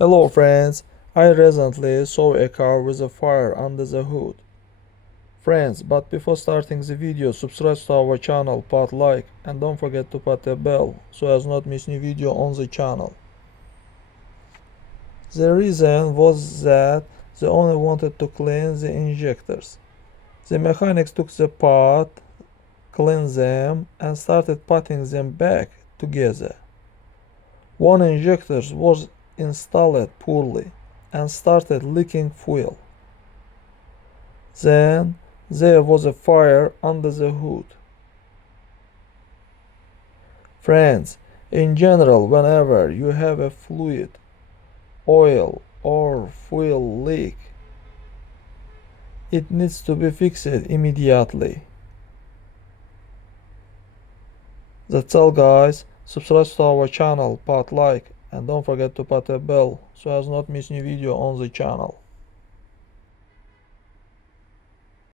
Hello friends, I recently saw a car with a fire under the hood. Friends, but before starting the video, subscribe to our channel, put like and don't forget to put a bell so as not miss new video on the channel. The reason was that the owner wanted to clean the injectors. The mechanics took the part, cleaned them and started putting them back together. One injector was installed poorly and started leaking fuel. Then there was a fire under the hood. Friends, in general, whenever you have a fluid, oil or fuel leak, it needs to be fixed immediately. That's all guys, subscribe to our channel, put like and don't forget to put a bell so as not miss new video on the channel.